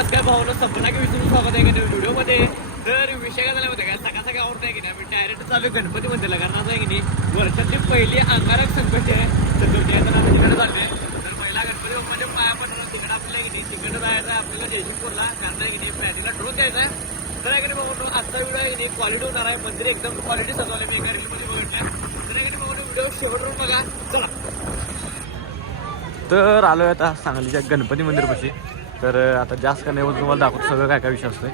कसं काय भावना सपना की? विसरून स्वागत आहे की नाही व्हिडिओमध्ये? तर विषय काय झाला होता काय सकाळ सकाळ आवडत आहे की नाही? आम्ही डायरेक्ट चालू आहे गणपती मंदिरला कारण असं आहे की नाही वर्षातली पहिली अंगारक संकट आहे. चतुर्थी आहे तर आम्ही तिकडे चालले तर पहिला गणपती म्हणजे बाप्पाच्या पाया पडला तिकडे आपल्याला की नाही? तिकडे जायचं आपल्याला जयसिंगपूरला. कारण आहे की नाही पॅटीला ड्रोन द्यायचा आहे. तर आहे की नाही बघून आजचा व्हिडिओ आहे की नाही क्वालिटी होणार आहे. मंदिर एकदम क्वालिटी सजवले मी एका रीलमध्ये बघितल्या. तर आहे की नाही बघून व्हिडिओ शेवटून बघा. चला. तर आलोय आता सांगलीच्या गणपती मंदिरपाशी. तर आता जास्त करण्यावर तुम्हाला दाखवतो सगळं काय काय विषय असतोय.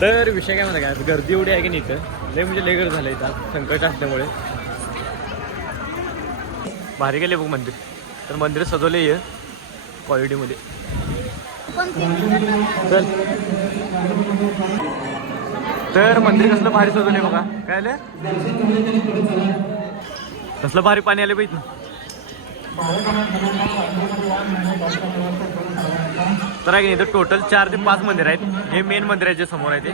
तर विषय काय म्हणता काय गर्दी एवढी आहे की नाही इथं? लय म्हणजे लय गर्दी झालं इथं संकट असल्यामुळे. भारी गेले बघ मंदिर. तर मंदिर सजवले आहे क्वालिटीमध्ये चल. तर मंदिर कसलं भारी सजवले बघा. काय आलं? कसलं भारी पाणी आले पाहिजे तर आहे की नाही इथं टोटल चार ते पाच मंदिर आहेत. हे मेन मंदिर आहे जे समोर आहे ते.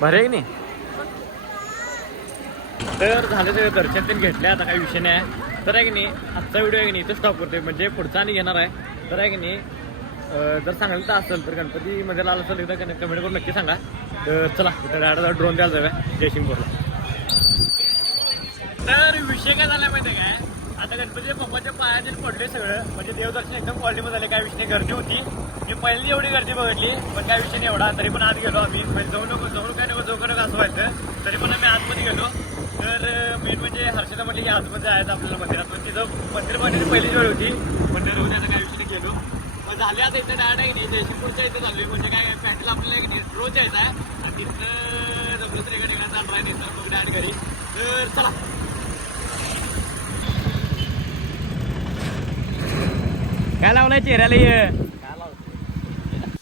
बरं आहे की नाही? तर झालं सगळं दर्शन त्यांनी घेतलं आता काही विषय नाही. आहे तर आहे की नाही आजचा व्हिडिओ आहे की नाही इथं स्टॉप करतोय म्हणजे पुढचा आणि घेणार आहे. तर आहे की नाही जर जर सांगायचं असेल तर गणपती मध्ये आलं असेल एकदा कमेंट करून नक्की सांगा. तर चला ड्रोन द्यायला जाऊया जयसिंगपूरला. तर विषय काय झाला माहिती आहे काय? आता गणपती बाप्पाच्या पायाचे पडले सगळं. म्हणजे देवदर्शन एकदम क्वालिटीमध्ये झाले काय विषय गर्दी होती. मी पहिली एवढी गर्दी बघितली पण काय विषय नाही एवढा. तरी पण आत गेलो आम्ही. म्हणजे जाऊ नको जाऊ काय नको जाऊ नको असं व्हायचं. तरी पण आम्ही आतमध्ये गेलो. तर मेन म्हणजे हर्षदा म्हटली की आतमध्ये जायचं आपल्याला मंदिरात. पण तिथं मंदिरमध्ये पहिलीच वेळ होती. मंदिर होती आता काय विषय नाही गेलो. मग झाले आता इथं डायरेक्ट नाही जयसिंगपूरच्या इथं झालोय. म्हणजे काय पॅकेज आपल्याला एक रोज यायचा आहे. आणि तिथं जमलं तर एका ठिकाणी जाणार आहे. नाही तर मग डायरेक्ट घरी. तर चला. काय लावलाय चेहऱ्याला ये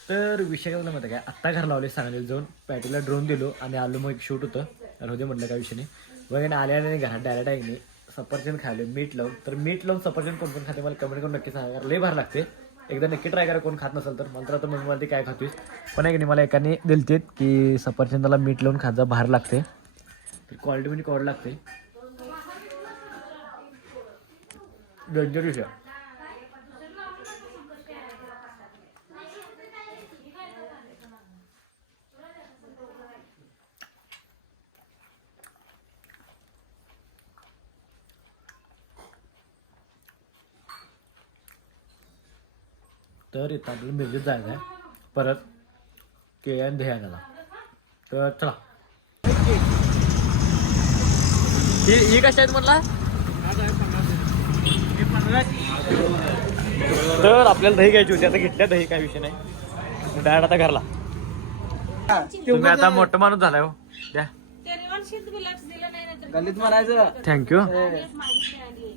तर विषय काय झाला माहिती आहे काय आत्ता घर लावले सांगलीला जाऊन. पॅटीला ड्रोन दिलो आणि आलो मग एक शूट होतं. तर होते म्हटलं काय विषय नाही. वगैरे आल्या नाही घरात डायरेक्ट आहे नाही सफरचंद खायलो मीठ लावून. तर मीठ लावून सफरचंद कोण कोण खाते मला कमेंट करून नक्की सांगा कारण लय भार लागते. एकदा नक्की ट्राय करा कोण खात नसेल तर. मला तर आता मग मला ते काय खातोय पण आहे की नाही मला एकाने दिलते की सफरचंदाला मीठ लावून खाजा भार लागते. तर क्वालिटी म्हणजे कॉड लागते. डेंजर विषय तर इथं आपल्याला मिरजेत जायचं आहे. परत के एन ध्यानाला तर चला. ही ही कशा आहेत म्हटला? तर आपल्याला दही घ्यायची होती. आता घेतल्या दही काय विषय नाही. डायरेक्ट आता घरला. तुम्ही आता मोठं माणूस झालाय हो. द्या. गल्लीत म्हणायचं. थँक्यू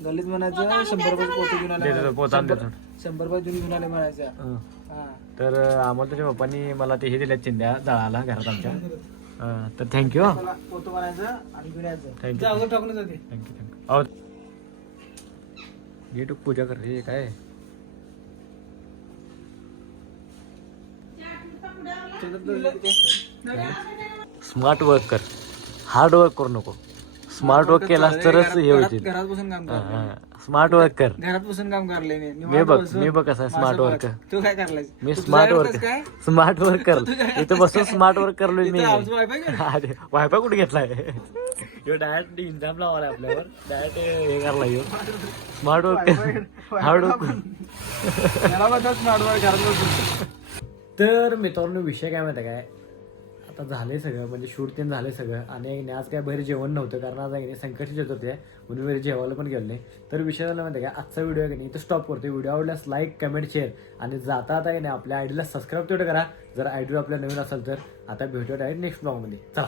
गल्लीत म्हणायचं शंभर रुपये पोते घेऊन आले देतो. शंभर रुपये देऊन घेऊन आले म्हणायचं. हं. हा. तर अमोल तुझ्या पप्पांनी मला ते हे दिल्या चिंध्या जळाला घरात आमच्या. हं, तर थँक्यू त्याला पोतं म्हणायचं आणि अगोदर टाकून जाते. थँक्यू थँक्यू अहो तू पूजा कर हे काय? स्मार्ट वर्क कर. हार्ड वर्क करू नको. स्मार्ट वर्क केलास तरच हे होतील घरात बसून काम कर स्मार्ट वर्क कर. घरात बसून काम करले मी. बघ. मी बघ कसा स्मार्ट वर्क. तू काय करलाय मी स्मार्ट वर्क स्मार्ट वर्क कर. इथं बसून स्मार्ट वर्क करलोय मी? अरे वायफाय कुठे घेतलाय? ह्यो डायरेक्ट इंजाम लावायला आपल्यावर. डायरेक्ट हे करला ह्यो smart work hard work smart work तर मित्रांनो विषय काय माहिती काय? आता झाले सगळं म्हणजे शूट तेन झाले सगळं. आणि आज काय बाहेर जेवण नव्हतं कारण आज आहे संकष्टी चतुर्थी आहे म्हणून बाहेर जेवायला पण गेलो नाही. तर विषय झाला माहिती आहे आजचा व्हिडिओ आहे की नाही तर स्टॉप करतो व्हिडिओ आवडल्यास लाईक कमेंट शेअर आणि जाता आता नाही आपल्या आयडीला सबस्क्राईब तेवढं करा. जर आयडी आपल्या नवीन असेल तर आता भेटूया डायरेक्ट नेक्स्ट ब्लॉगमध्ये चला.